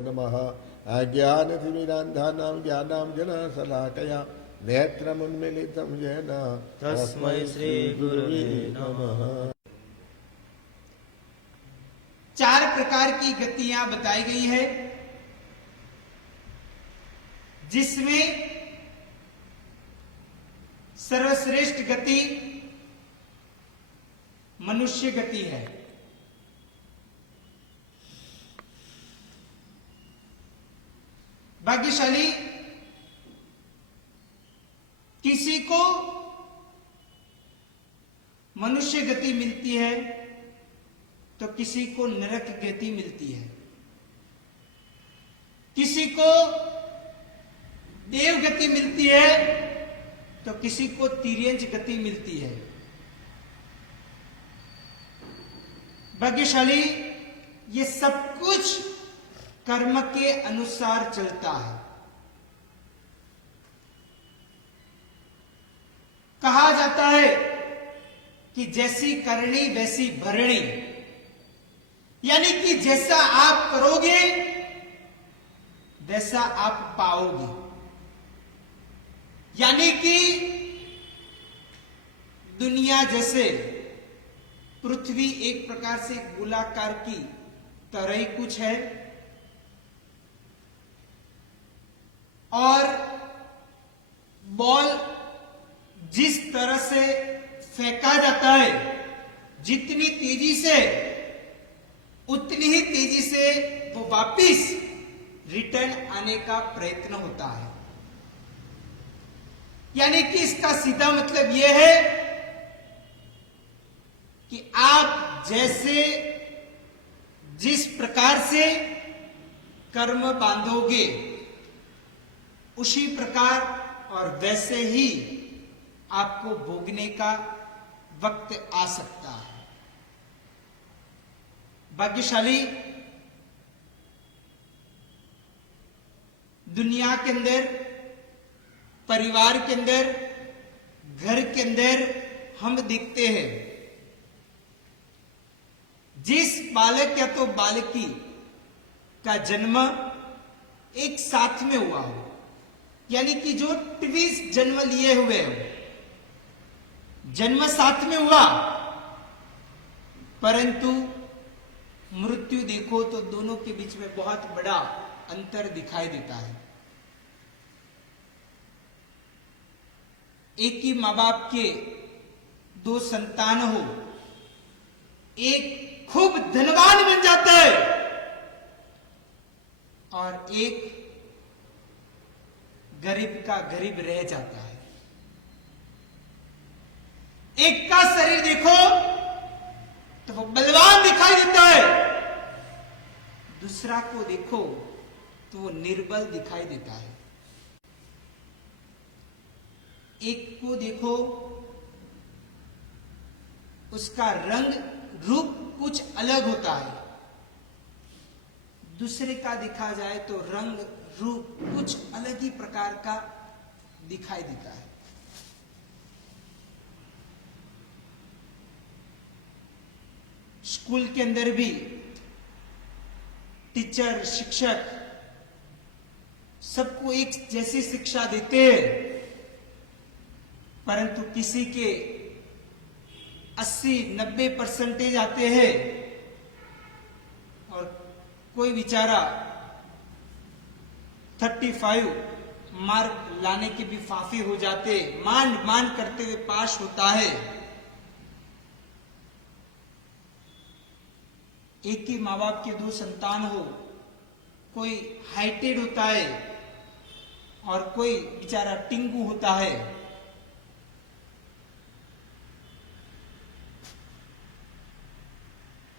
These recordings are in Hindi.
नमः। अज्ञानतिमिरान्धानां ज्ञानाञ्जनशलाकया नेत्रमुन्मीलितं येन तस्मै श्री गुरुवे नमः। 4 प्रकार की गतियां बताई गई है, जिसमें सर्वश्रेष्ठ गति मनुष्य गति है। भाग्यशाली किसी को मनुष्य गति मिलती है तो किसी को नरक गति मिलती है, किसी को देव गति मिलती है तो किसी को तिर्यंज गति मिलती है। भाग्यशाली ये सब कुछ कर्म के अनुसार चलता है। कहा जाता है कि जैसी करनी वैसी भरणी, यानी कि जैसा आप करोगे वैसा आप पाओगे। यानी कि दुनिया जैसे पृथ्वी एक प्रकार से गोलाकार की तरह ही कुछ है, और बॉल जिस तरह से फेंका जाता है, जितनी तेजी से उतनी ही तेजी से वो वापिस रिटर्न आने का प्रयत्न होता है। यानी कि इसका सीधा मतलब यह है कि आप जैसे जिस प्रकार से कर्म बांधोगे उसी प्रकार और वैसे ही आपको भोगने का वक्त आ सकता है। भाग्यशाली दुनिया के अंदर, परिवार के अंदर, घर के अंदर हम देखते हैं जिस बालक या तो बालकी का जन्म एक साथ में हुआ हो, यानी कि जो ट्विंस जन्म लिए हुए हो, जन्म साथ में हुआ, परंतु मृत्यु देखो तो दोनों के बीच में बहुत बड़ा अंतर दिखाई देता है। एक ही मां बाप के 2 संतान हो, एक खूब धनवान बन जाता है और एक गरीब का गरीब रह जाता है। एक का शरीर देखो तो वो बलवान दिखाई देता है, दूसरा को देखो तो वो निर्बल दिखाई देता है। एक को देखो उसका रंग रूप कुछ अलग होता है, दूसरे का देखा जाए तो रंग रूप कुछ अलग ही प्रकार का दिखाई देता है। स्कूल के अंदर भी टीचर, शिक्षक सबको एक जैसी शिक्षा देते हैं, परंतु किसी के 80-90% आते हैं और कोई बेचारा 35 मार्क लाने के भी फाफे हो जाते, मान करते हुए पास होता है। एक ही माँ बाप के 2 संतान हो, कोई हाइटेड होता है और कोई बेचारा टिंगू होता है।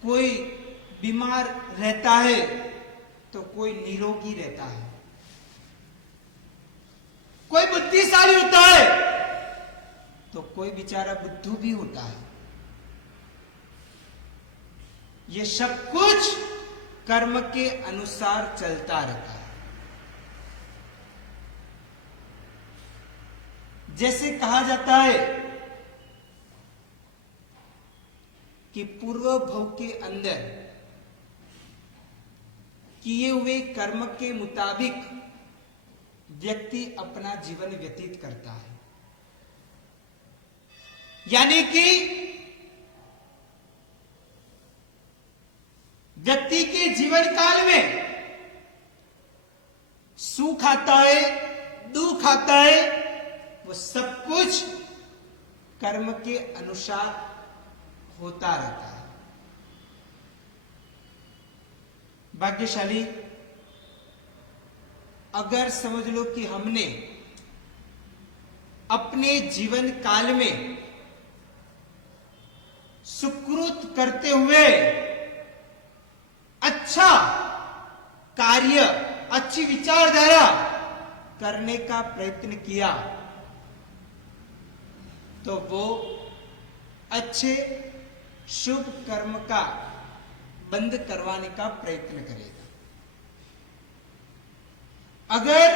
कोई बीमार रहता है तो कोई निरोगी रहता है, कोई बुद्धिशाली होता है तो कोई बेचारा बुद्धू भी होता है। ये सब कुछ कर्म के अनुसार चलता रहता है। जैसे कहा जाता है कि पूर्व भव के अंदर किए हुए कर्म के मुताबिक व्यक्ति अपना जीवन व्यतीत करता है। यानी कि व्यक्ति के जीवन काल में सुख आता है, दुख आता है, वो सब कुछ कर्म के अनुसार होता रहता है। भाग्यशाली अगर समझ लो कि हमने अपने जीवन काल में सुकृत करते हुए अच्छा कार्य, अच्छी विचारधारा करने का प्रयत्न किया, तो वो अच्छे शुभ कर्म का बंद करवाने का प्रयत्न करेगा। अगर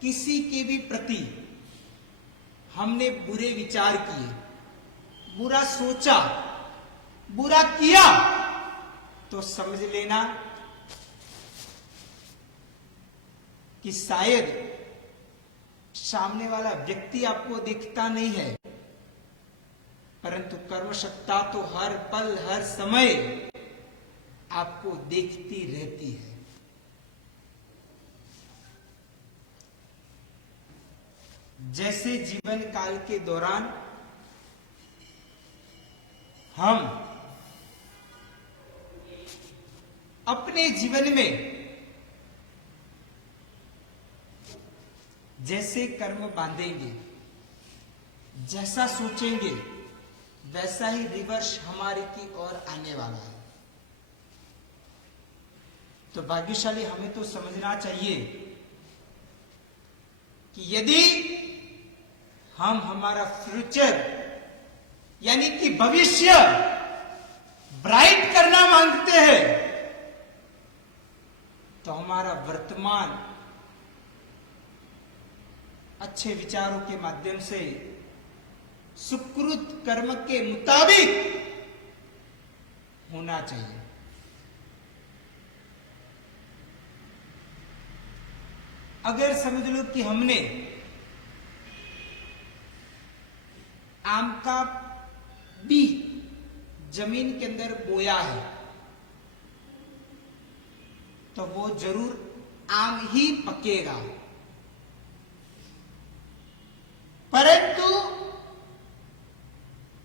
किसी के भी प्रति हमने बुरे विचार किए, बुरा सोचा, बुरा किया, तो समझ लेना कि शायद सामने वाला व्यक्ति आपको दिखता नहीं है, परंतु कर्मशक्ता तो हर पल हर समय आपको देखती रहती है। जैसे जीवन काल के दौरान हम अपने जीवन में जैसे कर्म बांधेंगे, जैसा सोचेंगे, वैसा ही रिवर्स हमारे की ओर आने वाला है। तो भाग्यशाली हमें तो समझना चाहिए कि यदि हम हमारा फ्यूचर यानी कि भविष्य ब्राइट करना मांगते हैं, तो हमारा वर्तमान अच्छे विचारों के माध्यम से सुकृत कर्म के मुताबिक होना चाहिए। अगर समझ लो कि हमने आम का बीज जमीन के अंदर बोया है, तो वो जरूर आम ही पकेगा, परंतु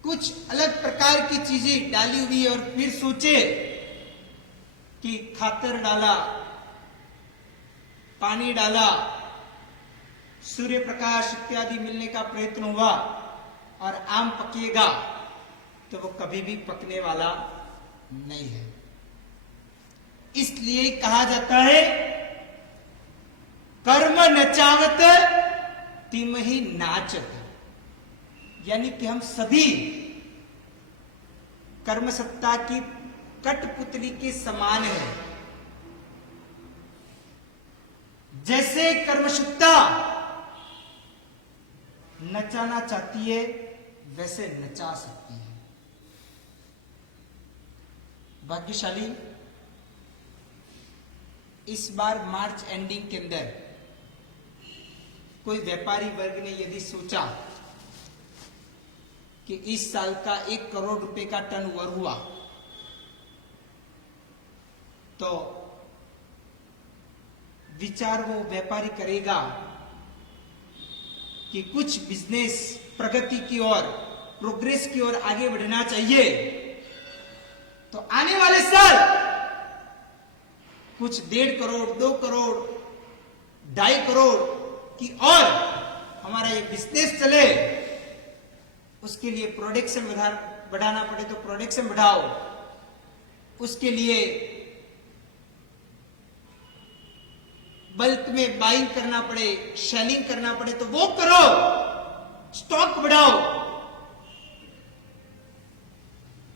कुछ अलग प्रकार की चीजें डाली हुई और फिर सोचे कि खातर डाला, पानी डाला, सूर्य प्रकाश इत्यादि मिलने का प्रयत्न हुआ और आम पकेगा, तो वो कभी भी पकने वाला नहीं है। इसलिए कहा जाता है कर्म नचावत तिम ही नाचत, यानी कि हम सभी कर्म सत्ता की कठपुतली के समान है। जैसे कर्मसत्ता नचाना चाहती है, वैसे नचा सकती है। भाग्यशाली इस बार मार्च एंडिंग के अंदर कोई व्यापारी वर्ग ने यदि सोचा कि इस साल का 1 करोड़ रुपए का टर्नओवर हुआ, तो विचार वो व्यापारी करेगा कि कुछ बिजनेस प्रगति की ओर, प्रोग्रेस की ओर आगे बढ़ना चाहिए, तो आने वाले साल कुछ 1.5 करोड़, 2 करोड़, 2.5 करोड़ की और हमारा ये बिजनेस चले, उसके लिए प्रोडक्शन बढ़ाना पड़े तो प्रोडक्शन बढ़ाओ, उसके लिए बल्क में बाइंग करना पड़े, सेलिंग करना पड़े तो वो करो, स्टॉक बढ़ाओ,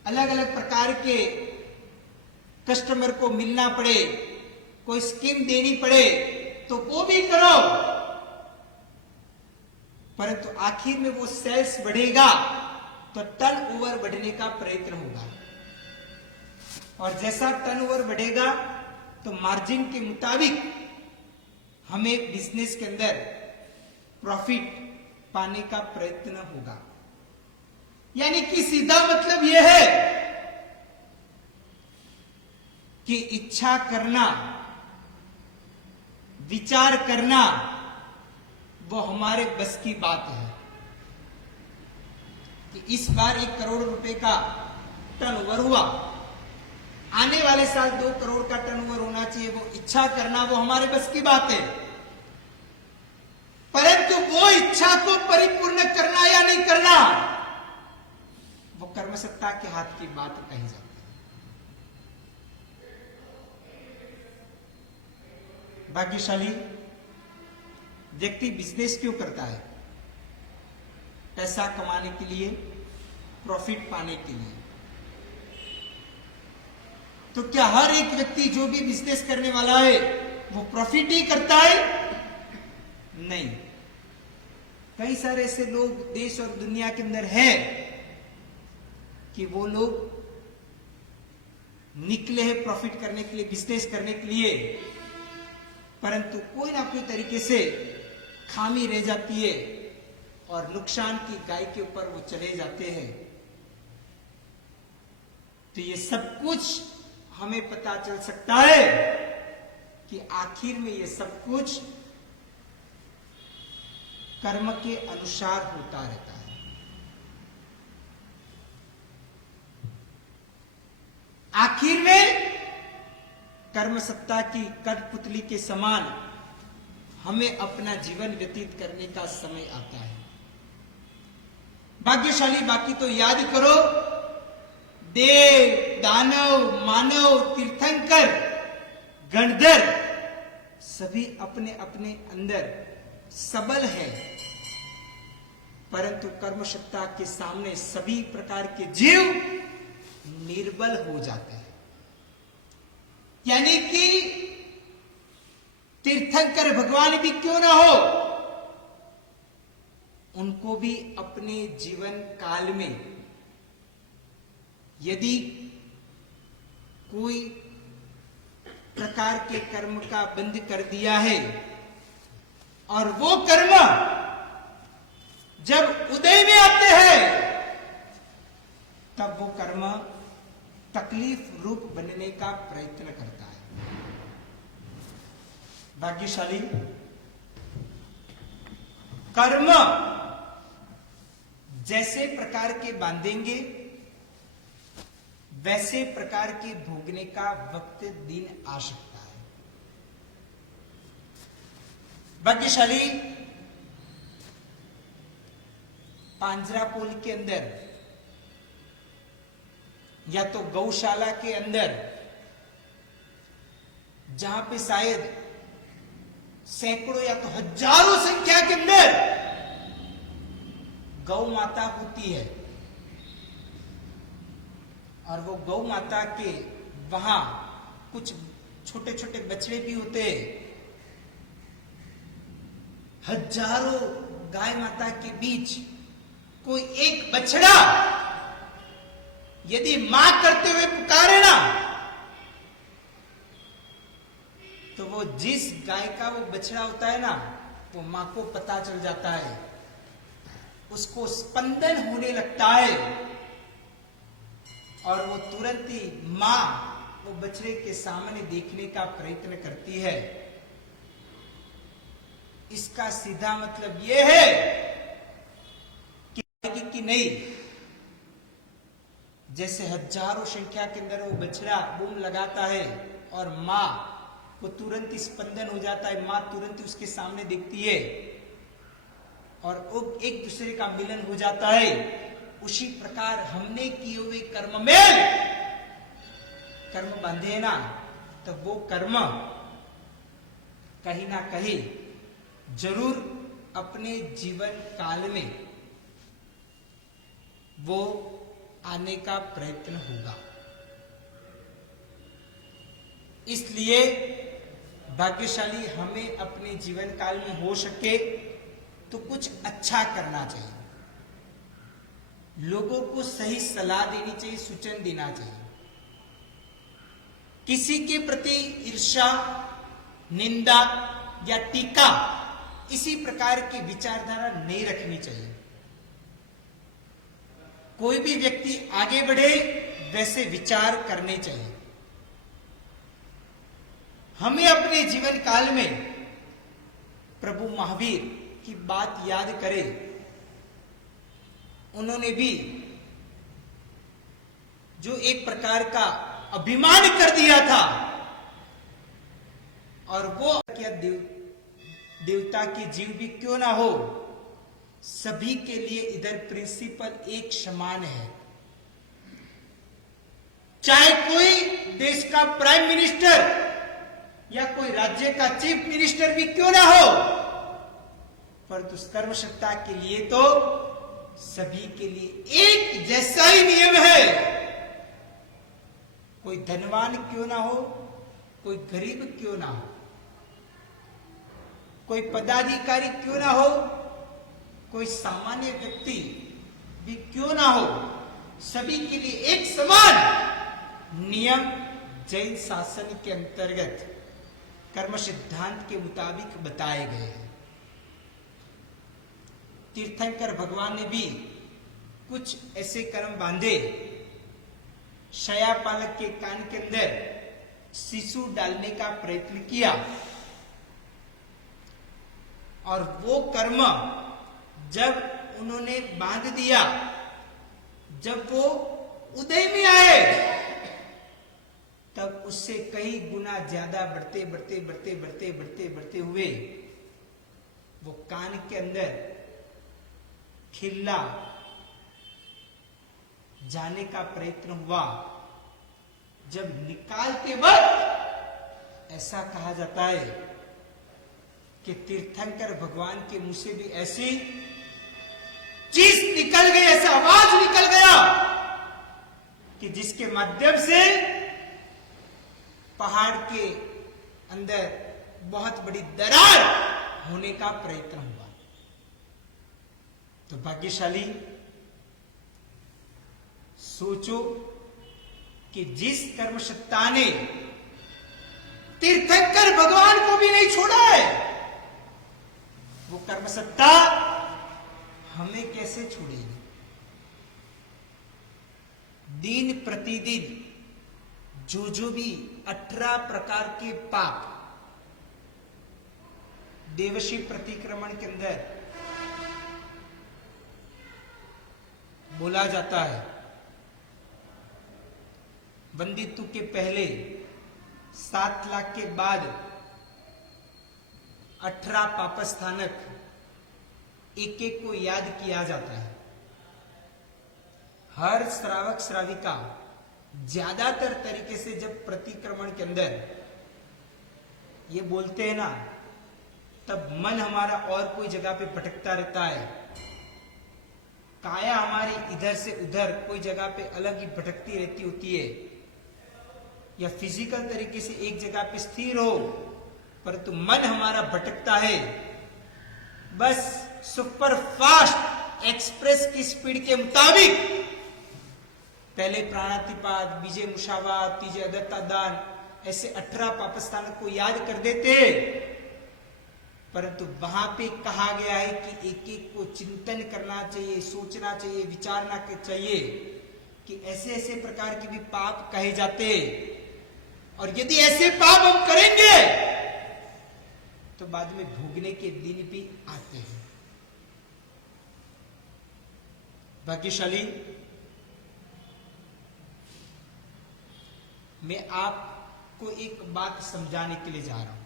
अलग अलग प्रकार के कस्टमर को मिलना पड़े, कोई स्कीम देनी पड़े तो वो भी करो, परंतु आखिर में वो सेल्स बढ़ेगा तो टर्नओवर बढ़ने का प्रयत्न होगा, और जैसा टर्नओवर बढ़ेगा तो मार्जिन के मुताबिक हमें बिजनेस के अंदर प्रॉफिट पाने का प्रयत्न होगा। यानी कि सीधा मतलब यह है कि इच्छा करना, विचार करना वो हमारे बस की बात है कि इस बार 1 करोड़ रुपए का टर्नओवर हुआ, आने वाले साल 2 करोड़ का टर्नओवर होना चाहिए, वो इच्छा करना वो हमारे बस की बात है। परंतु वो इच्छा को परिपूर्ण करना या नहीं करना वो कर्मसत्ता के हाथ की बात कही जाती है। भाग्यशाली व्यक्ति बिजनेस क्यों करता है? पैसा कमाने के लिए, प्रॉफिट पाने के लिए। तो क्या हर एक व्यक्ति जो भी बिजनेस करने वाला है वो प्रॉफिट ही करता है? नहीं। कई सारे ऐसे लोग देश और दुनिया के अंदर हैं कि वो लोग निकले हैं प्रॉफिट करने के लिए, बिजनेस करने के लिए, परंतु कोई ना कोई तरीके से खामी रह जाती है और नुकसान की गाय के ऊपर वो चले जाते हैं। तो ये सब कुछ हमें पता चल सकता है कि आखिर में ये सब कुछ कर्म के अनुसार होता रहता है। आखिर में कर्म सत्ता की कठपुतली के समान हमें अपना जीवन व्यतीत करने का समय आता है। भाग्यशाली बाकी तो याद करो, देव, दानव, मानव, तीर्थंकर, गणधर सभी अपने अपने अंदर सबल है, परंतु कर्मसत्ता के सामने सभी प्रकार के जीव निर्बल हो जाते हैं। यानी कि तीर्थंकर भगवान भी क्यों ना हो, उनको भी अपने जीवन काल में यदि कोई प्रकार के कर्म का बंध कर दिया है और वो कर्म जब उदय में आते हैं तब वो कर्म तकलीफ रूप बनने का प्रयत्न करता है। भाग्यशाली कर्म जैसे प्रकार के बांधेंगे वैसे प्रकार के भोगने का वक्त दिन आ सकता है। भाग्यशाली पांजरापोल के अंदर या तो गौशाला के अंदर जहां पे शायद सैकड़ों या तो हजारों संख्या के अंदर गौ माता होती है और वो गौ माता के वहां कुछ छोटे छोटे बछड़े भी होते हैं। हजारों गाय माता के बीच कोई एक बछड़ा यदि मां करते हुए पुकारे ना, तो वो जिस गाय का वो बछड़ा होता है ना, वो मां को पता चल जाता है, उसको स्पंदन होने लगता है और वो तुरंत ही मां वो बछड़े के सामने देखने का प्रयत्न करती है। इसका सीधा मतलब यह है कि नहीं, जैसे हजारों संख्या के अंदर वो बछड़ा बूम लगाता है और मां को तुरंत ही स्पंदन हो जाता है, मां तुरंत ही उसके सामने देखती है और वो एक दूसरे का मिलन हो जाता है। उसी प्रकार हमने किए हुए कर्म में कर्म बांधे हैं ना, तो वो कर्म कहीं ना कहीं जरूर अपने जीवन काल में वो आने का प्रयत्न होगा। इसलिए भाग्यशाली हमें अपने जीवन काल में हो सके तो कुछ अच्छा करना चाहिए, लोगों को सही सलाह देनी चाहिए, सूचन देना चाहिए। किसी के प्रति ईर्ष्या, निंदा या टीका, इसी प्रकार की विचारधारा नहीं रखनी चाहिए। कोई भी व्यक्ति आगे बढ़े वैसे विचार करने चाहिए। हमें अपने जीवन काल में प्रभु महावीर की बात याद करें। उन्होंने भी जो एक प्रकार का अभिमान कर दिया था, और वो क्या देवता के जीव भी क्यों ना हो, सभी के लिए इधर प्रिंसिपल एक समान है। चाहे कोई देश का प्राइम मिनिस्टर या कोई राज्य का चीफ मिनिस्टर भी क्यों ना हो, पर दुष्कर्म सत्ता के लिए तो सभी के लिए एक जैसा ही नियम है। कोई धनवान क्यों ना हो, कोई गरीब क्यों ना हो, कोई पदाधिकारी क्यों ना हो, कोई सामान्य व्यक्ति भी क्यों ना हो, सभी के लिए एक समान नियम जैन शासन के अंतर्गत कर्म सिद्धांत के मुताबिक बताए गए हैं। तीर्थंकर भगवान ने भी कुछ ऐसे कर्म बांधे। शयापालक के कान के अंदर शिशु डालने का प्रयत्न किया, और वो कर्म जब उन्होंने बांध दिया, जब वो उदय में आए, तब उससे कई गुना ज्यादा बढ़ते बढ़ते बढ़ते बढ़ते बढ़ते बढ़ते हुए वो कान के अंदर खिल्ला जाने का प्रयत्न हुआ। जब निकालते वक्त ऐसा कहा जाता है कि तीर्थंकर भगवान के मुंह से भी ऐसी चीज निकल गई, ऐसा आवाज निकल गया कि जिसके माध्यम से पहाड़ के अंदर बहुत बड़ी दरार होने का प्रयत्न हुआ। तो भाग्यशाली सोचो कि जिस कर्मसत्ता ने तीर्थंकर भगवान को भी नहीं छोड़ा है, वो कर्मसत्ता हमें कैसे छोड़ेगी। दिन प्रतिदिन जो भी 18 प्रकार के पाप देवशी प्रतिक्रमण के अंदर बोला जाता है, बंदित्व के पहले 7 लाख के बाद 18 पापस्थानक एक एक को याद किया जाता है। हर श्रावक श्राविका ज्यादातर तरीके से जब प्रतिक्रमण के अंदर ये बोलते हैं ना, तब मन हमारा और कोई जगह पे भटकता रहता है। काया हमारी इधर से उधर कोई जगह पे अलग ही भटकती रहती होती है, या फिजिकल तरीके से एक जगह पे स्थिर हो, परंतु मन हमारा भटकता है। बस सुपर फास्ट एक्सप्रेस की स्पीड के मुताबिक पहले प्राणातिपात, बीजे मुशावात, तीजे अदत्ता दान, ऐसे 18 पापस्थानों को याद कर देते, परंतु वहां पे कहा गया है कि एक एक को चिंतन करना चाहिए, सोचना चाहिए, विचारना चाहिए कि ऐसे ऐसे प्रकार के भी पाप कहे जाते, और यदि ऐसे पाप हम करेंगे तो बाद में भोगने के दिन भी आते हैं। भाग्यशाली मैं आपको एक बात समझाने के लिए जा रहा हूं,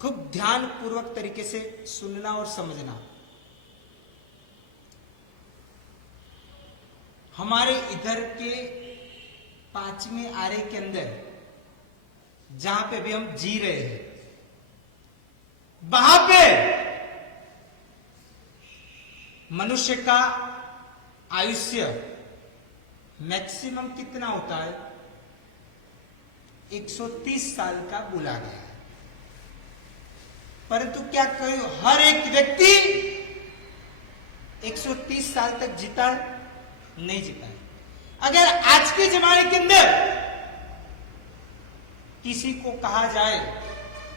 खूब ध्यान पूर्वक तरीके से सुनना और समझना। हमारे इधर के 5वें आरे के अंदर जहां पे भी हम जी रहे हैं, वहां पे मनुष्य का आयुष्य मैक्सिमम कितना होता है? 130 साल का बोला गया है। परंतु क्या कहो हर एक व्यक्ति 130 साल तक जीता है? नहीं जीता है। अगर आज के जमाने के अंदर किसी को कहा जाए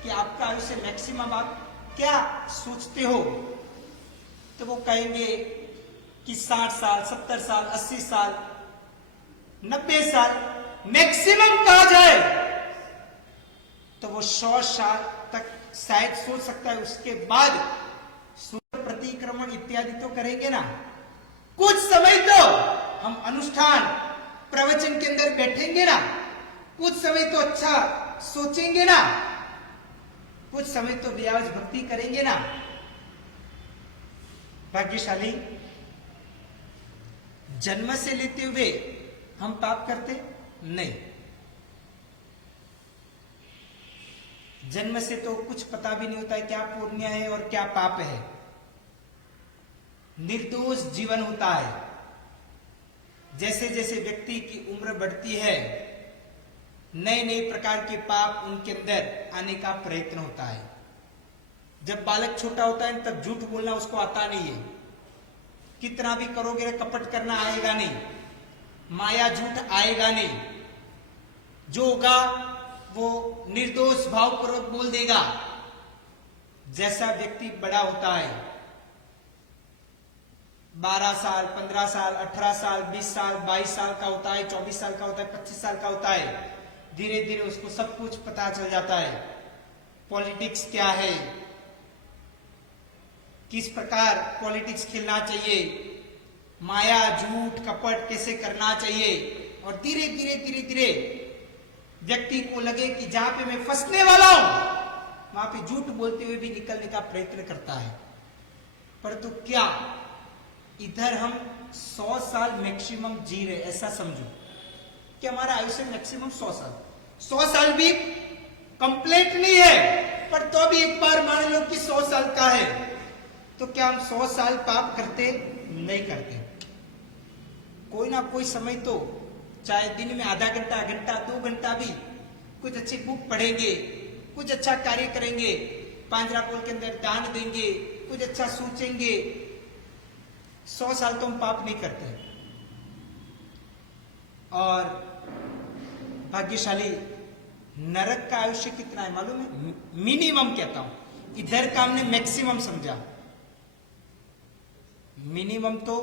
कि आपका आयुष्य मैक्सिमम आप क्या सोचते हो, तो वो कहेंगे कि 60 साल, 70 साल, 80 साल, 90 साल मैक्सिमम कहा जाए तो वो 100 साल तक शायद सोच सकता है। उसके बाद सूर्य प्रतिक्रमण इत्यादि तो करेंगे ना। कुछ समय तो हम अनुष्ठान प्रवचन के अंदर बैठेंगे ना, कुछ समय तो अच्छा सोचेंगे ना, कुछ समय तो व्याज भक्ति करेंगे ना। भाग्यशाली जन्म से लेते हुए हम पाप करते नहीं। जन्म से तो कुछ पता भी नहीं होता है क्या पुण्य है और क्या पाप है। निर्दोष जीवन होता है। जैसे जैसे व्यक्ति की उम्र बढ़ती है, नए नए प्रकार के पाप उनके अंदर आने का प्रयत्न होता है। जब बालक छोटा होता है तब झूठ बोलना उसको आता नहीं है। कितना भी करोगे कपट करना आएगा नहीं, माया झूठ आएगा नहीं। जो होगा वो निर्दोष भावपूर्वक बोल देगा। जैसा व्यक्ति बड़ा होता है, 12 साल, 15 साल, 18 साल, 20 साल, 22 साल का होता है, 24 साल का होता है, 25 साल का होता है, धीरे धीरे उसको सब कुछ पता चल जाता है। पॉलिटिक्स क्या है, किस प्रकार पॉलिटिक्स खेलना चाहिए, माया झूठ कपट कैसे करना चाहिए। और धीरे धीरे धीरे धीरे व्यक्ति को लगे कि जहां पे मैं फंसने वाला हूं वहां पे झूठ बोलते हुए भी निकलने का प्रयत्न करता है। परंतु क्या इधर हम 100 साल मैक्सिमम जी रहे, ऐसा समझो कि हमारा आयुष्य मैक्सिमम 100 साल। 100 साल भी कंप्लीट नहीं है, पर तो भी एक बार मान लो कि 100 साल का है, तो क्या हम 100 साल पाप करते? नहीं करते। कोई ना कोई समय तो, चाहे दिन में आधा घंटा, घंटा, 2 घंटा भी कुछ अच्छी बुक पढ़ेंगे, कुछ अच्छा कार्य करेंगे, पांजरापोल के अंदर दान देंगे, कुछ अच्छा सोचेंगे। 100 साल तो हम पाप नहीं करते। और भाग्यशाली नरक का आयुष्य कितना है मालूम है? मिनिमम कहता हूं, इधर का हमने मैक्सिमम समझा। मिनिमम तो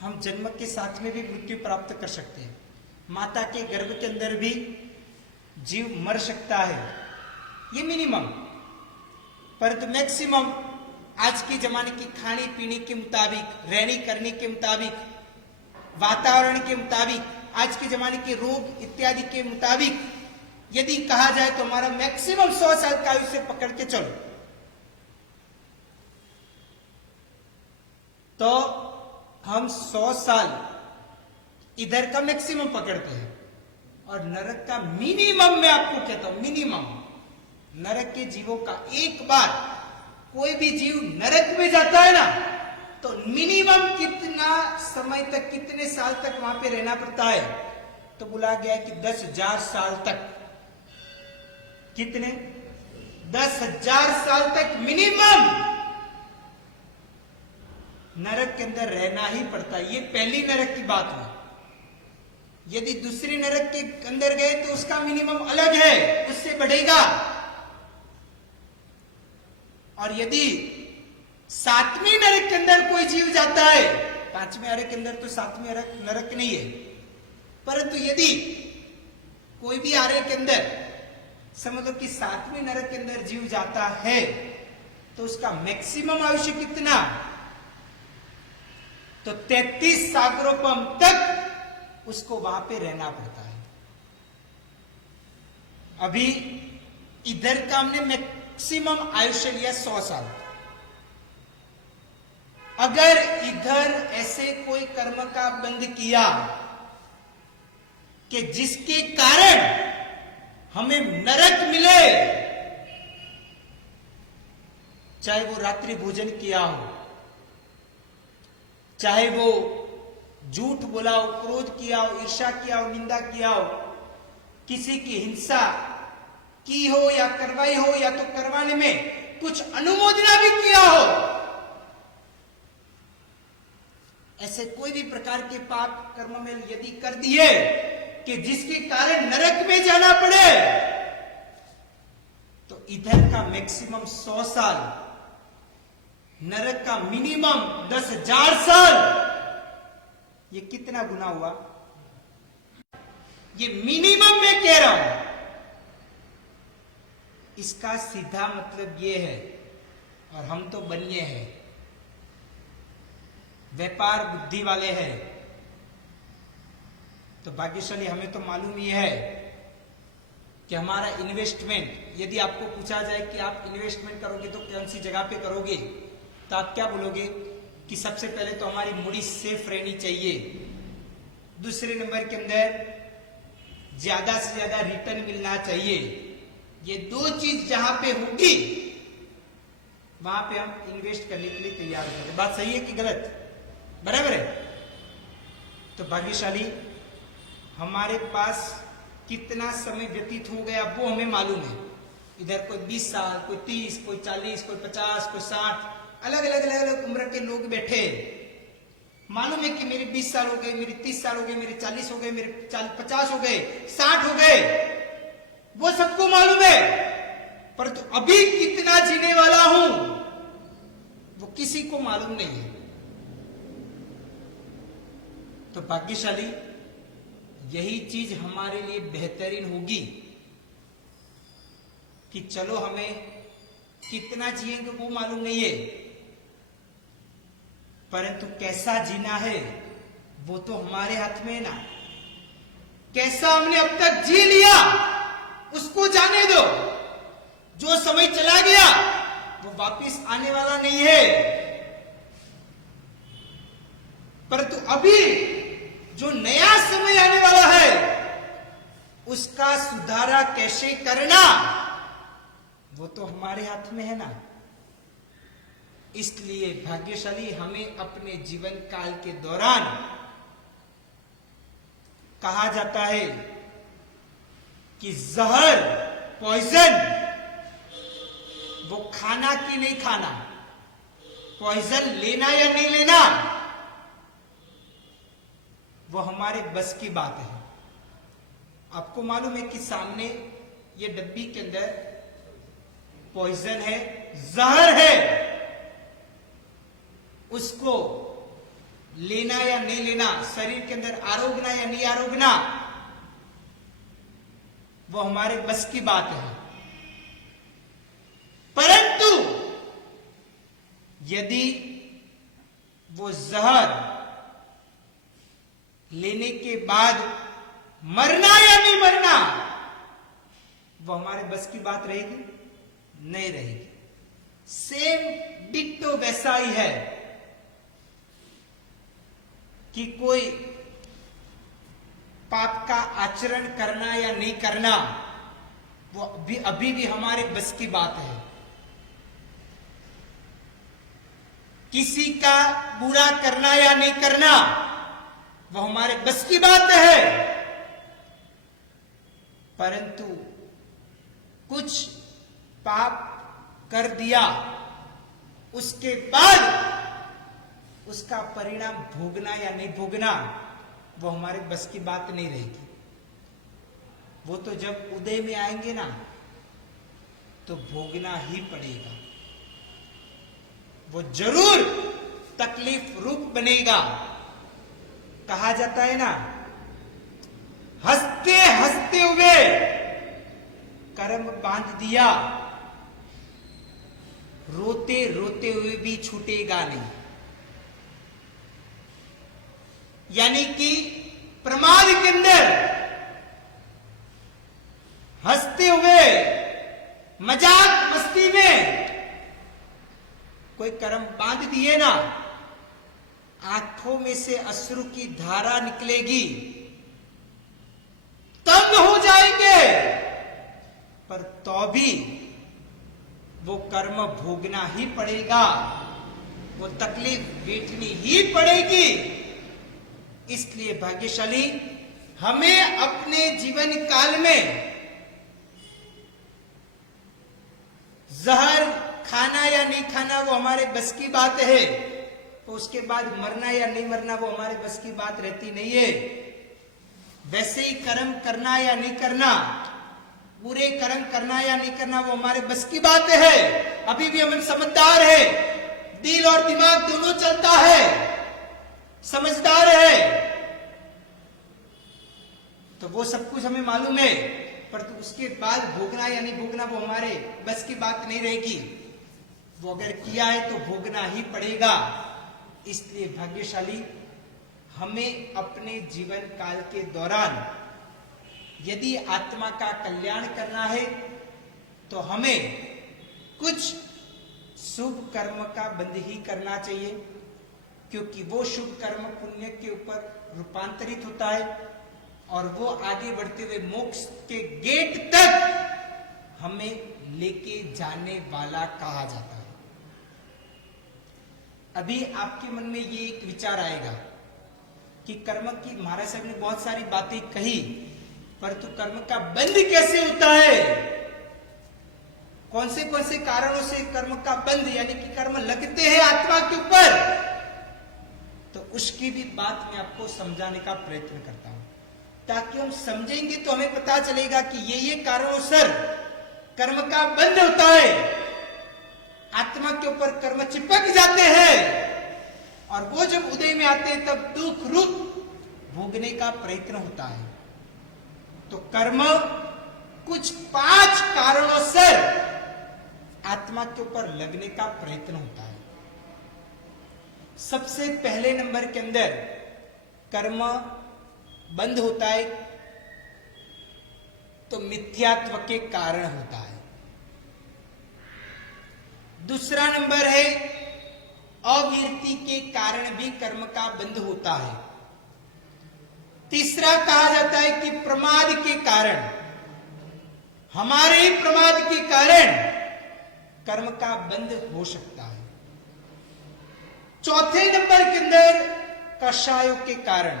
हम जन्म के साथ में भी मृत्यु प्राप्त कर सकते हैं। माता के गर्भ के अंदर भी जीव मर सकता है, ये मिनिमम। परंतु मैक्सिमम आज के जमाने की खाने पीने के मुताबिक, रहने करने के मुताबिक, वातावरण के मुताबिक, आज के जमाने के रोग इत्यादि के मुताबिक यदि कहा जाए तो हमारा मैक्सिमम 100 साल का आयुष्य पकड़ के चलो, तो हम 100 साल इधर का मैक्सिमम पकड़ते हैं। और नरक का मिनिमम मैं आपको कहता हूं, मिनिमम नरक के जीवों का, एक बार कोई भी जीव नरक में जाता है ना, तो मिनिमम कितना समय तक, कितने साल तक वहां पे रहना पड़ता है? तो बोला गया है कि 10,000 साल तक। कितने? 10,000 साल तक मिनिमम नरक के अंदर रहना ही पड़ता है। ये पहली नरक की बात है। यदि दूसरी नरक के अंदर गए तो उसका मिनिमम अलग है, उससे बढ़ेगा। और यदि 7वीं नरक के अंदर कोई जीव जाता है, 5वें नरक के अंदर तो 7वीं नरक नहीं है, परंतु यदि कोई भी आर्य के अंदर समझ लो कि 7वीं नरक के अंदर जीव जाता है, तो उसका मैक्सिमम आयुष्य कितना? तो 33 सागरोपम तक उसको वहां पे रहना पड़ता है। अभी इधर का हमने मैक्सिमम आयुष्य लिया 100 साल। अगर इधर ऐसे कोई कर्म का बंध किया कि जिसके कारण हमें नरक मिले, चाहे वो रात्रि भोजन किया हो, चाहे वो झूठ बोला हो, क्रोध किया हो, ईर्ष्या किया हो, निंदा किया हो, किसी की हिंसा की हो या करवाई हो, या तो करवाने में कुछ अनुमोदना भी किया हो, ऐसे कोई भी प्रकार के पाप कर्म में यदि कर दिए कि जिसके कारण नरक में जाना पड़े, इधर का मैक्सिमम 100 साल, नरक का मिनिमम 10,000 साल। ये कितना गुना हुआ? ये मिनिमम मैं कह रहा हूं। इसका सीधा मतलब ये है, और हम तो बनिए हैं, व्यापार बुद्धि वाले हैं, तो भाग्यशाली हमें तो मालूम ही है कि हमारा इन्वेस्टमेंट, यदि आपको पूछा जाए कि आप इन्वेस्टमेंट करोगे तो कौन सी जगह पे करोगे, तो आप क्या बोलोगे कि सबसे पहले तो हमारी मूडी सेफ रहनी चाहिए, दूसरे नंबर के अंदर ज्यादा से ज्यादा रिटर्न मिलना चाहिए। ये दो चीज जहां पे होगी वहां पे हम इन्वेस्ट करने के लिए तैयार होंगे। बात सही है कि गलत? बराबर है। तो भाग्यशाली हमारे पास कितना समय व्यतीत हो गया वो हमें मालूम है। इधर कोई 20 साल, कोई 30, कोई 40, कोई 50, कोई 60, अलग अलग उम्र के लोग बैठे हैं। मालूम है कि मेरे 20 साल हो गए, मेरे 30 साल हो गए, मेरे 40 हो गए, मेरे 50 हो गए, 60 हो गए, वो सबको मालूम है। पर तो अभी कितना जीने वाला हूं वो किसी को मालूम नहीं है। तो भाग्यशाली यही चीज हमारे लिए बेहतरीन होगी कि चलो हमें कितना जिएंगे वो मालूम नहीं है, परंतु कैसा जीना है वो तो हमारे हाथ में है ना। कैसा हमने अब तक जी लिया उसको जाने दो, जो समय चला गया वो वापस आने वाला नहीं है। परंतु अभी जो नया समय आने वाला है उसका सुधारा कैसे करना वो तो हमारे हाथ में है ना। इसलिए भाग्यशाली हमें अपने जीवन काल के दौरान कहा जाता है कि जहर, पॉइजन, वो खाना कि नहीं खाना, पॉइजन लेना या नहीं लेना वो हमारे बस की बात है। आपको मालूम है कि सामने ये डब्बी के अंदर पॉइजन है, जहर है, उसको लेना या नहीं लेना, शरीर के अंदर आरोगना या नहीं आरोगना वो हमारे बस की बात है। परंतु यदि वो जहर लेने के बाद मरना या नहीं मरना वो हमारे बस की बात रहेगी? नहीं रहेगी। सेम डिट्टो वैसा ही है कि कोई पाप का आचरण करना या नहीं करना वो अभी भी हमारे बस की बात है। किसी का बुरा करना या नहीं करना वो हमारे बस की बात है। परंतु कुछ पाप कर दिया उसके बाद उसका परिणाम भोगना या नहीं भोगना वो हमारे बस की बात नहीं रहेगी। वो तो जब उदय में आएंगे ना तो भोगना ही पड़ेगा। वो जरूर तकलीफ रूप बनेगा। कहा जाता है ना, हंसते हंसते हुए कर्म बांध दिया, रोते रोते हुए भी छूटेगा नहीं। यानी कि प्रमाद के अंदर हंसते हुए मजाक मस्ती में कोई कर्म बांध दिए ना, आंखों में से अश्रु की धारा निकलेगी, तब हो जाएंगे। पर तो भी वो कर्म भोगना ही पड़ेगा, वो तकलीफ वेठनी ही पड़ेगी। इसलिए भाग्यशाली हमें अपने जीवन काल में जहर खाना या नहीं खाना वो हमारे बस की बात है, तो उसके बाद मरना या नहीं मरना वो हमारे बस की बात रहती नहीं है। वैसे ही कर्म करना या नहीं करना बुरे कर्म करना या नहीं करना वो हमारे बस की बात है। अभी भी हम समझदार है, दिल और दिमाग दोनों चलता है, समझदार है, तो वो सब कुछ हमें मालूम है। पर तो उसके बाद भोगना या नहीं भोगना वो हमारे बस की बात नहीं रहेगी। वो अगर किया है तो भोगना ही पड़ेगा। इसलिए भाग्यशाली हमें अपने जीवन काल के दौरान यदि आत्मा का कल्याण करना है तो हमें कुछ शुभ कर्म का बंद ही करना चाहिए, क्योंकि वो शुभ कर्म पुण्य के ऊपर रूपांतरित होता है और वो आगे बढ़ते हुए मोक्ष के गेट तक हमें लेके जाने वाला कहा जाता है। अभी आपके मन में ये एक विचार आएगा कि कर्म की, महाराज साहब ने बहुत सारी बातें कही, परंतु कर्म का बंद कैसे होता है, कौन से कारणों से कर्म का बंद यानी कि कर्म लगते हैं आत्मा के ऊपर, तो उसकी भी बात मैं आपको समझाने का प्रयत्न करता हूं, ताकि हम समझेंगे तो हमें पता चलेगा कि ये कारणों से कर्म का बंद होता है, आत्मा के ऊपर कर्म चिपक जाते हैं और वो जब उदय में आते हैं तब दुख रूप भोगने का प्रयत्न होता है। तो कर्म कुछ 5 कारणों से आत्मा के ऊपर लगने का प्रयत्न होता है। सबसे पहले नंबर के अंदर कर्म बंद होता है तो मिथ्यात्व के कारण होता है। दूसरा नंबर है अवीरति के कारण भी कर्म का बंद होता है। तीसरा कहा जाता है कि प्रमाद के कारण, हमारे प्रमाद के कारण कर्म का बंद हो सकता है। चौथे नंबर के अंदर कषायों के कारण,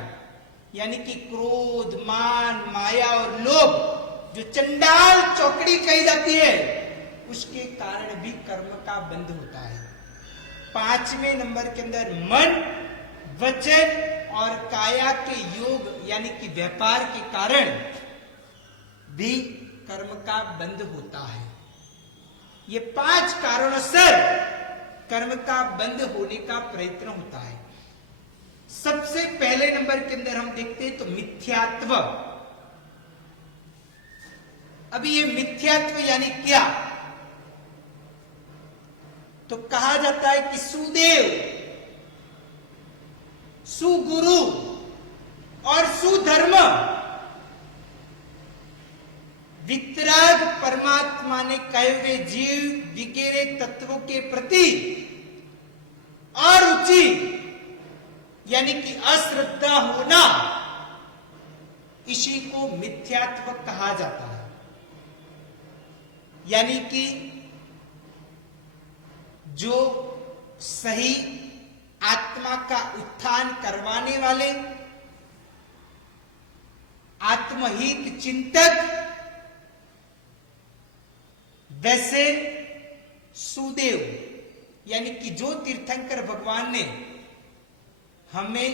यानी कि क्रोध, मान, माया और लोभ, जो चंडाल चौकड़ी कही जाती है, उसके कारण भी कर्म का बंद होता है। 5वें नंबर के अंदर मन, वचन और काया के योग यानी कि व्यापार के कारण भी कर्म का बंद होता है। ये 5 कारणों से कर्म का बंद होने का प्रयत्न होता है। सबसे पहले नंबर के अंदर हम देखते हैं तो मिथ्यात्व। अभी ये मिथ्यात्व यानी क्या, तो कहा जाता है कि सुदेव, सुगुरु और सुधर्म वितराग परमात्मा ने कहे हुए जीव विकेरे तत्वों के प्रति अरुचि यानी कि अश्रद्धा होना, इसी को मिथ्यात्व कहा जाता है। यानी कि जो सही आत्मा का उत्थान करवाने वाले आत्महित चिंतक, वैसे सुदेव यानी कि जो तीर्थंकर भगवान ने हमें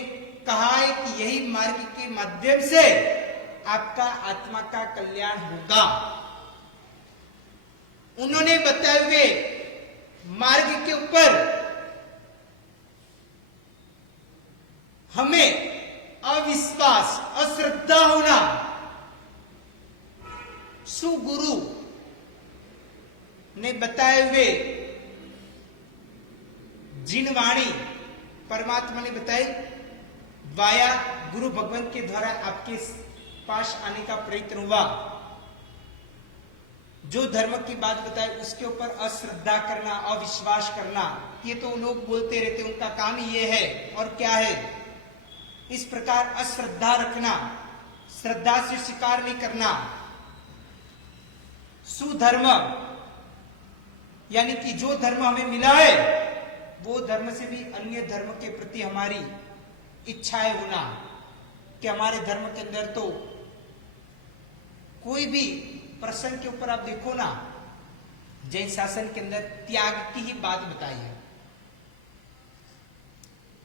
कहा है कि यही मार्ग के माध्यम से आपका आत्मा का कल्याण होगा, उन्होंने बताए हुए मार्ग के ऊपर हमें अविश्वास, अश्रद्धा होना, सुगुरु ने बताए हुए जिनवाणी परमात्मा ने बताई वाया गुरु भगवंत के द्वारा आपके पास आने का प्रयत्न हुआ, जो धर्म की बात बताए उसके ऊपर अश्रद्धा करना, अविश्वास करना, ये तो लोग बोलते रहते, उनका काम ही ये है और क्या है। इस प्रकार अश्रद्धा रखना, श्रद्धा से स्वीकार नहीं करना। सुधर्म यानी कि जो धर्म हमें मिला है वो धर्म से भी अन्य धर्म के प्रति हमारी इच्छाएं होना, कि हमारे धर्म के अंदर तो कोई भी प्रसंग के ऊपर आप देखो ना, जैन शासन के अंदर त्याग की ही बात बताई है।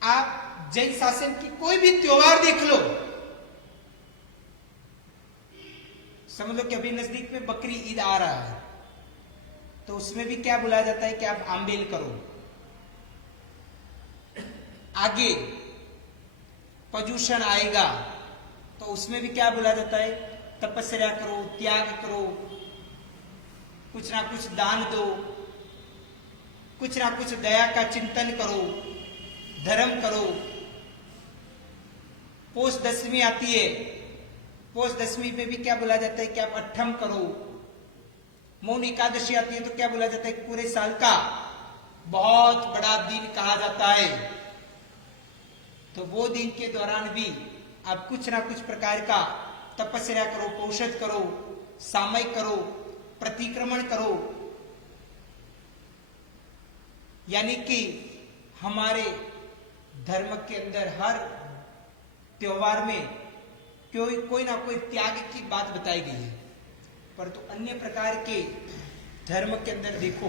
आप जैन शासन की कोई भी त्योहार देख लो, समझ लो कि अभी नजदीक में बकरी ईद आ रहा है, तो उसमें भी क्या बुलाया जाता है कि आप आंबेल करो। आगे पर्युषण आएगा तो उसमें भी क्या बुलाया जाता है, तपस्या करो, त्याग करो, कुछ ना कुछ दान दो, कुछ ना कुछ दया का चिंतन करो, धर्म करो। पोष दशमी आती है, पोष दशमी पे भी क्या बोला जाता है कि आप अट्ठम करो। मौन एकादशी आती है तो क्या बोला जाता है कि पूरे साल का बहुत बड़ा दिन कहा जाता है। तो वो दिन के दौरान भी आप कुछ ना कुछ प्रकार का तपस्या करो, पौषध करो, सामयिक करो, प्रतिक्रमण करो। यानी कि हमारे धर्म के अंदर हर त्योहार में कोई ना कोई त्याग की बात बताई गई है। परंतु अन्य प्रकार के धर्म के अंदर देखो,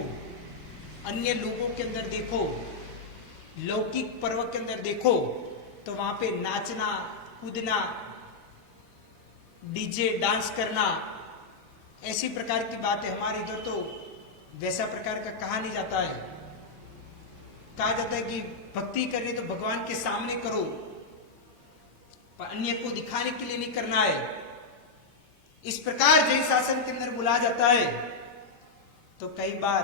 अन्य लोगों के अंदर देखो, लौकिक पर्व के अंदर देखो, तो वहां पे नाचना, कूदना, डीजे डांस करना, ऐसी प्रकार की बात है। हमारे इधर तो वैसा प्रकार का कहा नहीं जाता है। कहा जाता है कि भक्ति करनी तो भगवान के सामने करो, पर अन्य को दिखाने के लिए नहीं करना है। इस प्रकार जैन शासन के अंदर बुलाया जाता है। तो कई बार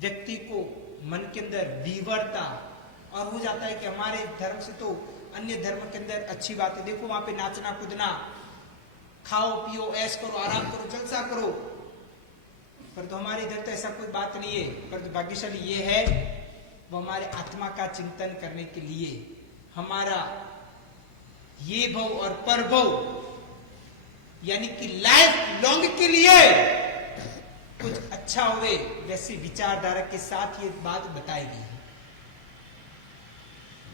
व्यक्ति को मन के अंदर विवरता और हो जाता है कि हमारे धर्म से तो अन्य धर्म के अंदर अच्छी बात है। देखो वहां पे नाचना कूदना, खाओ पियो, ऐश करो, आराम करो, जलसा करो। पर तो हमारे इधर तो ऐसा कोई बात नहीं है। पर तो भाग्यशाली ये है, वो हमारे आत्मा का चिंतन करने के लिए, हमारा ये भव और पर भव यानी कि लाइफ लॉन्ग के लिए कुछ अच्छा हुए, वैसी विचारधारा के साथ ये बात बताई गई है।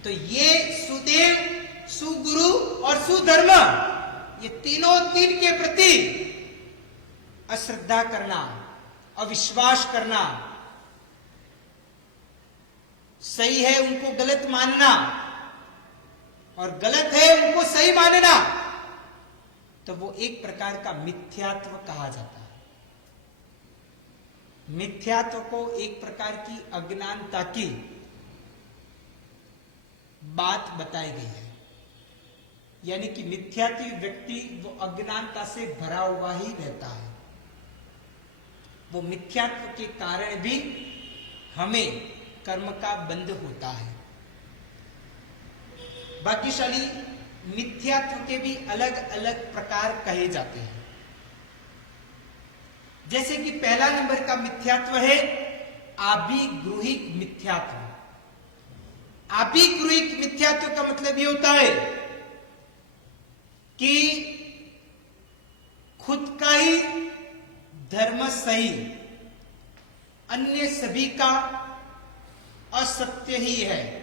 तो ये सुदेव, सुगुरु और सुधर्म, ये तीनों तीन के प्रति अश्रद्धा करना, अविश्वास करना, सही है उनको गलत मानना और गलत है उनको सही मानना, तो वो एक प्रकार का मिथ्यात्व कहा जाता है। मिथ्यात्व को एक प्रकार की अज्ञानता की बात बताई गई है। यानी कि मिथ्यात्वी व्यक्ति वो अज्ञानता से भरा हुआ ही रहता है। वो मिथ्यात्व के कारण भी हमें कर्म का बंध होता है। भाग्यशाली मिथ्यात्व के भी अलग अलग प्रकार कहे जाते हैं। जैसे कि पहला नंबर का मिथ्यात्व है आभिगृहिक मिथ्यात्व। आभिगृहिक मिथ्यात्व का मतलब ये होता है कि खुद का ही धर्म सही, अन्य सभी का असत्य ही है।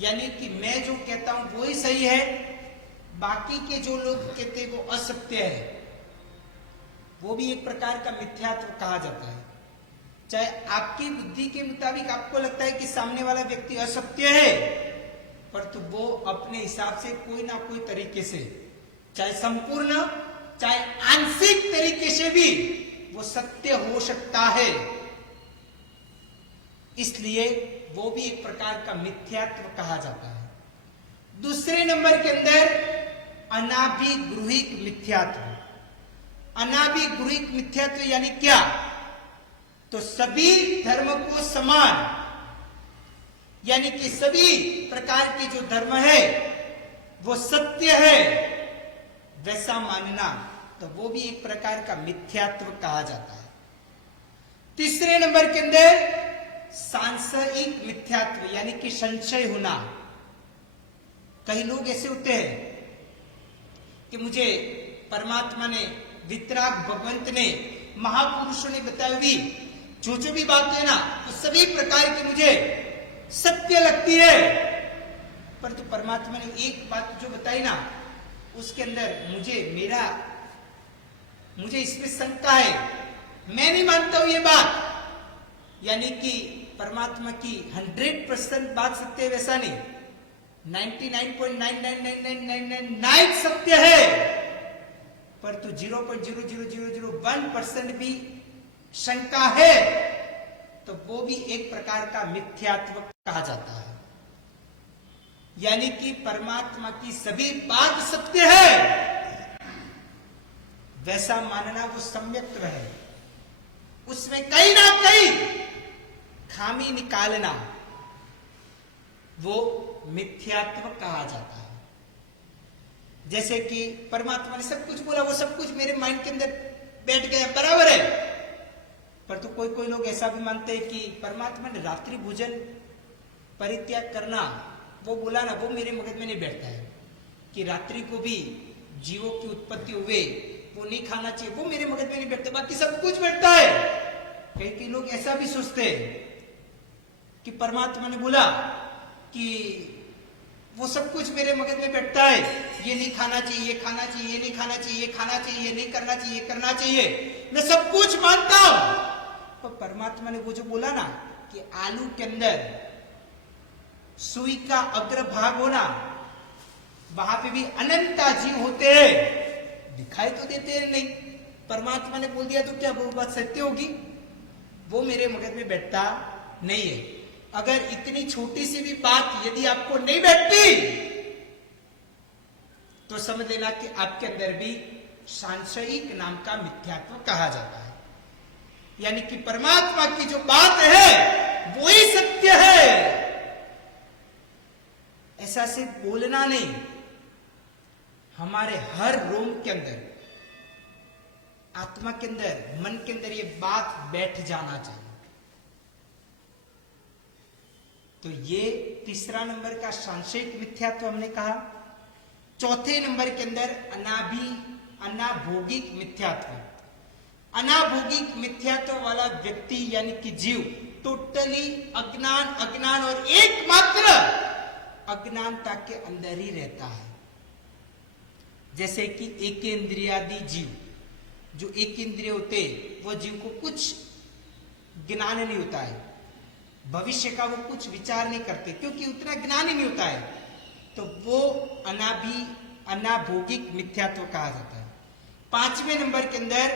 यानी कि मैं जो कहता हूं वो ही सही है, बाकी के जो लोग कहते हैं वो असत्य है। वो भी एक प्रकार का मिथ्यात्व कहा जाता है। चाहे आपकी बुद्धि के मुताबिक आपको लगता है कि सामने वाला व्यक्ति असत्य है, पर तो वो अपने हिसाब से कोई ना कोई तरीके से, चाहे संपूर्ण चाहे आंशिक तरीके से भी वो सत्य हो सकता है। इसलिए वो भी एक प्रकार का मिथ्यात्व कहा जाता है। दूसरे नंबर के अंदर अनाभिगृहिक मिथ्यात्व। अनाभिगृहिक मिथ्यात्व यानी क्या? तो सभी धर्म को समान, यानी कि सभी प्रकार के जो धर्म है वो सत्य है वैसा मानना, तो वो भी एक प्रकार का मिथ्यात्व कहा जाता है। तीसरे नंबर के अंदर सांशयिक मिथ्यात्व यानी कि संशय होना। कई लोग ऐसे होते हैं कि मुझे परमात्मा ने, वितराग भगवंत ने, महापुरुषों ने बताई हुई जो भी बात है ना, तो सभी प्रकार की मुझे सत्य लगती है। पर तो परमात्मा ने एक बात जो बताई ना, उसके अंदर मुझे इसमें शंका है, मैं नहीं मानता हूं ये बात। यानी कि परमात्मा की 100% बात सत्य है वैसा नहीं, 99.9999999 सत्य है, परंतु 0.00001% भी शंका है तो वो भी एक प्रकार का मिथ्यात्व कहा जाता है। यानी कि परमात्मा की सभी बात सत्य है, वैसा मानना वो सम्यक्त्व है। उसमें कहीं ना कहीं खामी निकालना वो मिथ्यात्व कहा जाता है। जैसे कि परमात्मा ने सब कुछ बोला, वो सब कुछ मेरे माइंड के अंदर बैठ गया, बराबर है। पर तो कोई लोग ऐसा भी मानते हैं कि परमात्मा ने रात्रि भोजन परित्याग करना वो बोला ना, वो मेरे मगज में नहीं बैठता है कि रात्रि को भी जीवों की उत्पत्ति हुए वो नहीं खाना चाहिए, वो मेरे मगज में नहीं बैठता, बाकी सब कुछ बैठता है। कई लोग ऐसा भी सोचते हैं कि परमात्मा ने बोला कि वो सब कुछ मेरे मगज में बैठता है, ये नहीं खाना चाहिए, ये खाना चाहिए, ये नहीं खाना चाहिए, ये खाना चाहिए, ये नहीं करना चाहिए, ये करना चाहिए, मैं सब कुछ मानता हूं। तो परमात्मा ने वो जो बोला ना कि आलू के अंदर सुई का अग्रभाग होना, वहां पे भी अनंता जीव होते हैं, दिखाई तो देते हैं नहीं। परमात्मा ने बोल दिया तो क्या वो बात सत्य होगी? वो मेरे मगज में बैठता नहीं है। अगर इतनी छोटी सी भी बात यदि आपको नहीं बैठती तो समझ लेना कि आपके अंदर भी सांशयिक नाम का मिथ्यात्व कहा जाता है। यानी कि परमात्मा की जो बात है वो ही सत्य है, ऐसा सिर्फ बोलना नहीं, हमारे हर रोम के अंदर, आत्मा के अंदर, मन के अंदर ये बात बैठ जाना चाहिए। तो ये तीसरा नंबर का सांशयिक मिथ्यात्व हमने कहा। चौथे नंबर के अंदर अनाभोगिक मिथ्यात्व। अनाभोगिक मिथ्यात्व वाला व्यक्ति यानी कि जीव टोटली अज्ञान और एकमात्र अज्ञानता के अंदर ही रहता है। जैसे कि एकेंद्रियादि जीव, जो एक इंद्रिय होते वो जीव को कुछ ज्ञान नहीं होता है, भविष्य का वो कुछ विचार नहीं करते क्योंकि उतना ज्ञान ही नहीं होता है, तो वो अनाभोगिक मिथ्यात्व कहा जाता है। पांचवें नंबर के अंदर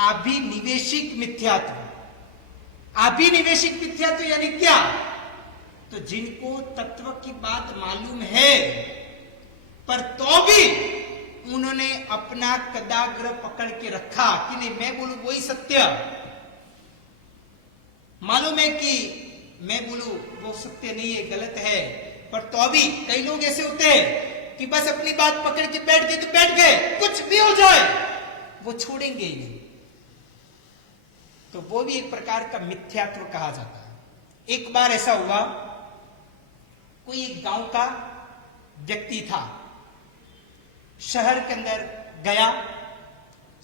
अभिनिवेशिक मिथ्यात्व। अभिनिवेशिक मिथ्यात्व यानी क्या? तो जिनको तत्व की बात मालूम है पर तो भी उन्होंने अपना कदाग्र पकड़ के रखा कि नहीं, मैं बोलूं वही सत्य। मालूम है कि मैं बोलूं वो सत्य नहीं है, गलत है, पर तो भी कई लोग ऐसे होते हैं कि बस अपनी बात पकड़ के बैठ गए तो बैठ गए, कुछ भी हो जाए वो छोड़ेंगे ही नहीं। तो वो भी एक प्रकार का मिथ्यात्व कहा जाता है। एक बार ऐसा हुआ, कोई एक गांव का व्यक्ति था, शहर के अंदर गया।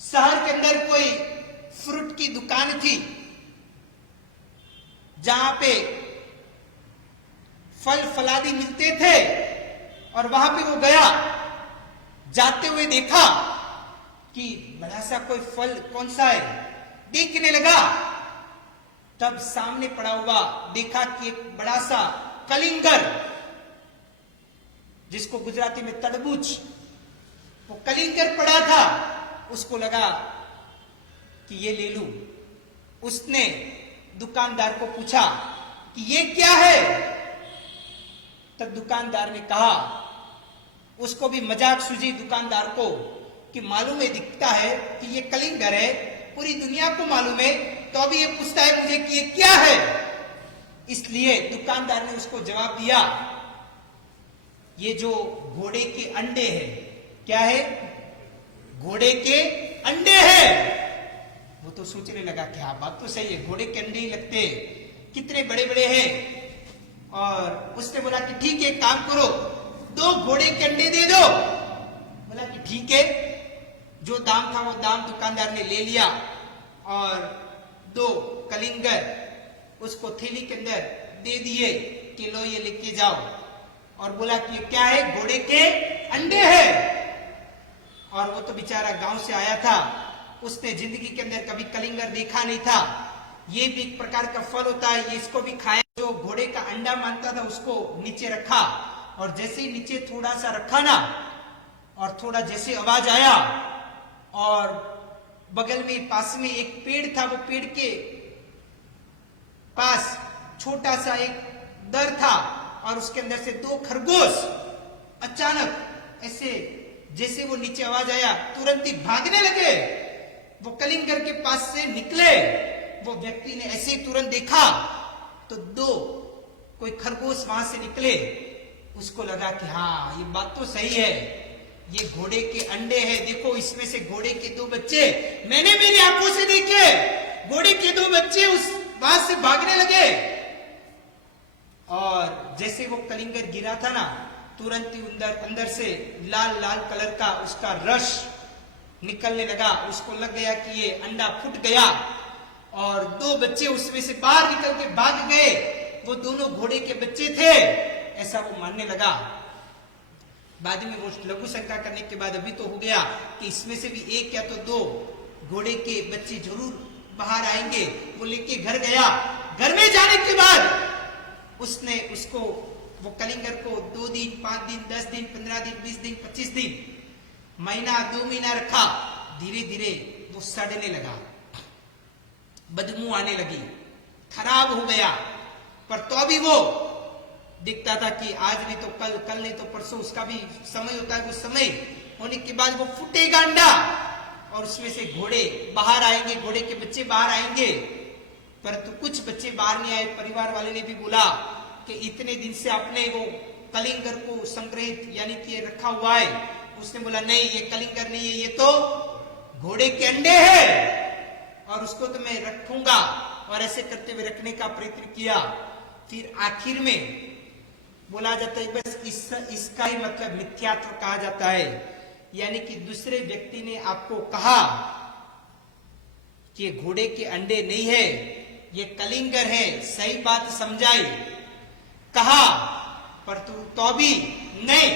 शहर के अंदर कोई फ्रूट की दुकान थी जहां पे फल फलादी मिलते थे, और वहां पे वो गया। जाते हुए देखा कि बड़ा सा कोई फल कौन सा है, देखने लगा। तब सामने पड़ा हुआ देखा कि एक बड़ा सा कलिंगर, जिसको गुजराती में तरबूज, वो कलिंगर पड़ा था। उसको लगा कि ये ले लूं। उसने दुकानदार को पूछा कि ये क्या है? तब दुकानदार ने कहा, उसको भी मजाक सूझी दुकानदार को कि मालूम है, दिखता है कि ये कलिंगर है, पूरी दुनिया को मालूम है, तो अभी ये पूछता है मुझे कि ये क्या है। इसलिए दुकानदार ने उसको जवाब दिया, ये जो घोड़े के अंडे हैं। क्या है? घोड़े के अंडे हैं। वो तो सोचने लगा कि हाँ, बात तो सही है, घोड़े के अंडे ही लगते, कितने बड़े बड़े हैं। और उसने बोला कि ठीक है, काम करो, 2 घोड़े के अंडे दे दो। बोला कि ठीक है। जो दाम था वो दाम दुकानदार ने ले लिया, और 2 कलिंगर उसको थैली के अंदर दे दिए कि लो ये लेके जाओ। और बोला कि क्या है? घोड़े के अंडे हैं। और वो तो बेचारा गांव से आया था, उसने जिंदगी के अंदर कभी कलिंगर देखा नहीं था। ये भी एक प्रकार का फल होता है, ये इसको भी खाया। जो घोड़े का अंडा मानता था उसको नीचे रखा, और जैसे ही नीचे थोड़ा सा रखा ना, और थोड़ा जैसे आवाज आया और बगल में पास में एक पेड़ था, वो पेड़ के पास छोटा सा एक दर था और उसके अंदर से 2 खरगोश अचानक ऐसे जैसे वो नीचे आवाज आया तुरंत ही भागने लगे। वो कलिंगर के पास से निकले। वो व्यक्ति ने ऐसे ही तुरंत देखा तो 2 कोई खरगोश वहां से निकले। उसको लगा कि हाँ, ये बात तो सही है, ये घोड़े के अंडे हैं। देखो, इसमें से घोड़े के 2 बच्चे मैंने मेरी आंखों से देखे। घोड़े के 2 बच्चे उस वहां से भागने लगे और जैसे वो कलिंगर गिरा था ना, तुरंत ही अंदर से लाल लाल कलर का उसका रस निकलने लगा। उसको लग गया कि ये अंडा फूट गया और 2 बच्चे उसमें से बाहर निकल के भाग गए। वो दोनों घोड़े के बच्चे थे, ऐसा वो मानने लगा। बाद में वो लघु शंका करने के बाद अभी तो हो गया कि इसमें से भी 1 या तो 2 घोड़े के बच्चे जरूर बाहर आएंगे। वो लेके घर गया। घर में जाने के बाद उसने उसको वो कलिंगर को 2 दिन, 5 दिन, 10 दिन, 15 दिन, 20 दिन, 25 दिन, महीना, 2 महीना रखा। धीरे धीरे वो सड़ने लगा, बदबू आने लगी, खराब हो गया। पर तो भी वो दिखता था कि आज नहीं तो कल, कल नहीं तो परसों, उसका भी समय होता है। वो समय होने के बाद वो फूटेगा अंडा और उसमें से घोड़े बाहर आएंगे, घोड़े के बच्चे बाहर आएंगे। परंतु कुछ बच्चे बाहर नहीं आए। परिवार वाले ने भी बोला कि इतने दिन से आपने वो कलिंगर को संग्रहित यानी कि रखा हुआ है। उसने बोला नहीं, ये कलिंगर नहीं है, ये तो घोड़े के अंडे हैं और उसको तो मैं रखूंगा। और ऐसे करते हुए रखने का प्रयत्न किया। फिर आखिर में बोला जाता है बस इसका ही मतलब मिथ्यात्व कहा जाता है। यानी कि दूसरे व्यक्ति ने आपको कहा कि ये घोड़े के अंडे नहीं है, ये कलिंगर है, सही बात समझाई, कहा, पर तो भी नहीं,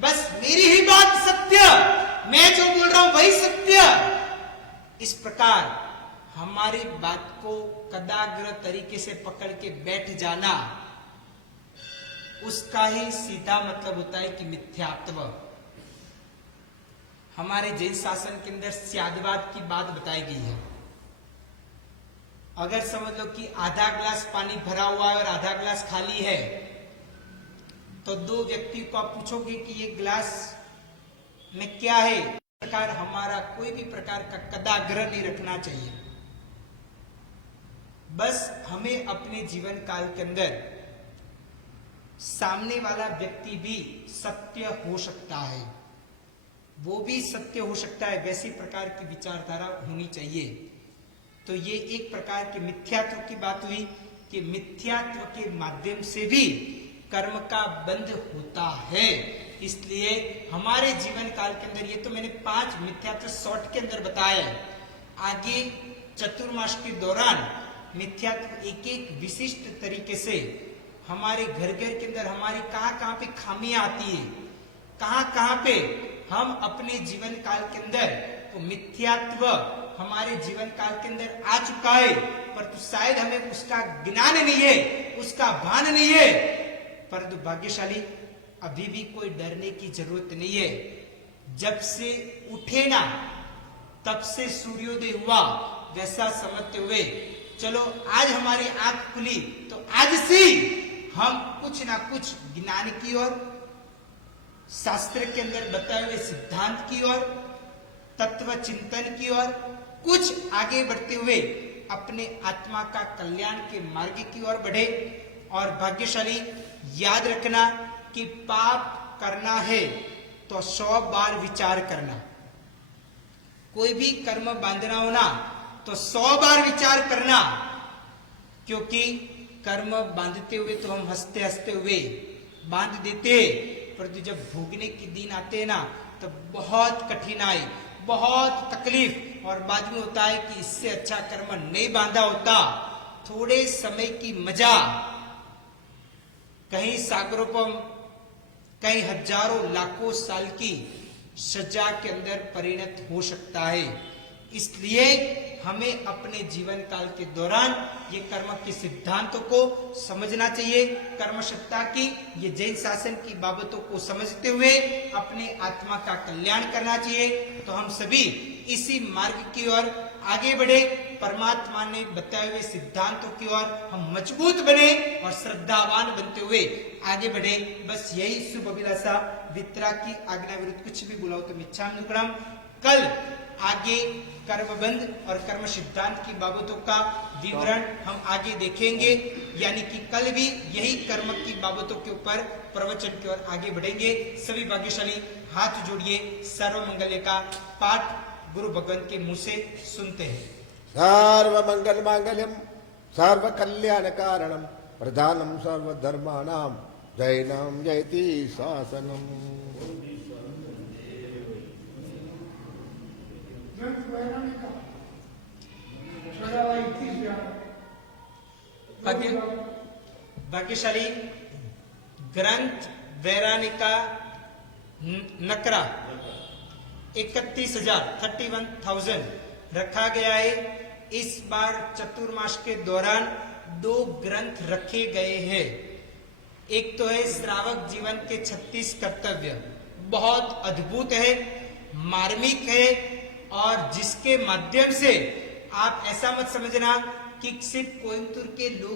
बस मेरी ही बात सत्य, मैं जो बोल रहा हूं वही सत्य। इस प्रकार हमारी बात को कदाग्र तरीके से पकड़ के बैठ जाना, उसका ही सीधा मतलब होता है कि मिथ्यात्व। हमारे जैन शासन के अंदर स्यादवाद की बात बताई गई है। अगर समझ लो कि आधा ग्लास पानी भरा हुआ है और आधा ग्लास खाली है, तो 2 व्यक्ति को आप पूछोगे कि ये ग्लास में क्या है। इस प्रकार हमारा कोई भी प्रकार का कदाग्रह नहीं रखना चाहिए। बस हमें अपने जीवन काल के अंदर सामने वाला व्यक्ति भी सत्य हो सकता है, वो भी सत्य हो सकता है, वैसी प्रकार की विचारधारा होनी चाहिए। तो ये एक प्रकार के मिथ्यात्व की बात हुई कि मिथ्यात्व के माध्यम से भी कर्म का बंध होता है। इसलिए हमारे जीवन काल के अंदर ये तो मैंने 5 मिथ्यात्व शॉर्ट के अंदर बताया है। आगे चतुर्मास के दौरान मिथ्यात्व एक एक विशिष्ट तरीके से हमारे घर घर के अंदर हमारी कहां पे खामियां आती है, कहां पे हम अपने जीवन काल के अंदर तो मिथ्यात्व हमारे जीवन काल के अंदर आ चुका है, परंतु शायद हमें उसका ज्ञान नहीं है, उसका भान नहीं है। परंतु भाग्यशाली अभी भी कोई डरने की जरूरत नहीं है। जब से उठे ना तब से सूर्योदय हुआ, वैसा समझते हुए चलो आज हमारी आंख खुली तो आज से हम कुछ ना कुछ ज्ञान की ओर, शास्त्र के अंदर बताए हुए सिद्धांत की ओर, तत्व चिंतन की ओर कुछ आगे बढ़ते हुए अपने आत्मा का कल्याण के मार्ग की ओर बढ़े। और भाग्यशाली याद रखना कि पाप करना है तो 100 बार विचार करना। कोई भी कर्म बांधना हो ना तो 100 बार विचार करना, क्योंकि कर्म बांधते हुए तो हम हंसते हंसते हुए बांध देते, परंतु जब भोगने के दिन आते हैं ना तो बहुत कठिनाई, बहुत तकलीफ, और बाद में होता है कि इससे अच्छा कर्म नहीं बांधा होता। थोड़े समय की मजा कहीं सागरोपम, कहीं हजारों लाखों साल की सजा के अंदर परिणत हो सकता है। इसलिए हमें अपने जीवन काल के दौरान ये कर्म के सिद्धांतों को समझना चाहिए, कर्म सत्ता की ये जैन शासन की बाबतों को समझते हुए अपने आत्मा का कल्याण करना चाहिए। तो हम सभी इसी मार्ग की ओर आगे बढ़े, परमात्मा ने बताए हुए सिद्धांतों की ओर हम मजबूत बने और श्रद्धावान बनते हुए आगे बढ़े। बस यही शुभ अभिलाषा, वितरा की आज्ञा विरुद्ध कुछ भी बुलाओ तो मिच्छामि दुक्कडम। कल आगे कर्मबंध और कर्म सिद्धांत की बाबतों का विवरण हम आगे देखेंगे, यानी कि कल भी यही कर्म की बाबतों के ऊपर प्रवचन की ओर आगे बढ़ेंगे। सभी भाग्यशाली हाथ जोड़िए, सर्व मंगल्य का पाठ गुरु भगवंत के मुंह से सुनते हैं। सर्व मंगल मांगल्यम सर्व कल्याण कारणम प्रधानम सर्व धर्माणाम जैनम जयति शासनम। भाग्यशाली ग्रंथ वैरानिका नकरा 31,000 रखा गया है। इस बार चतुर्मास के दौरान 2 ग्रंथ रखे गए हैं। एक तो है श्रावक जीवन के 36 कर्तव्य, बहुत अद्भुत है, मार्मिक है, और जिसके माध्यम से आप ऐसा मत समझना कि सिर्फ कोयंबटूर के लोग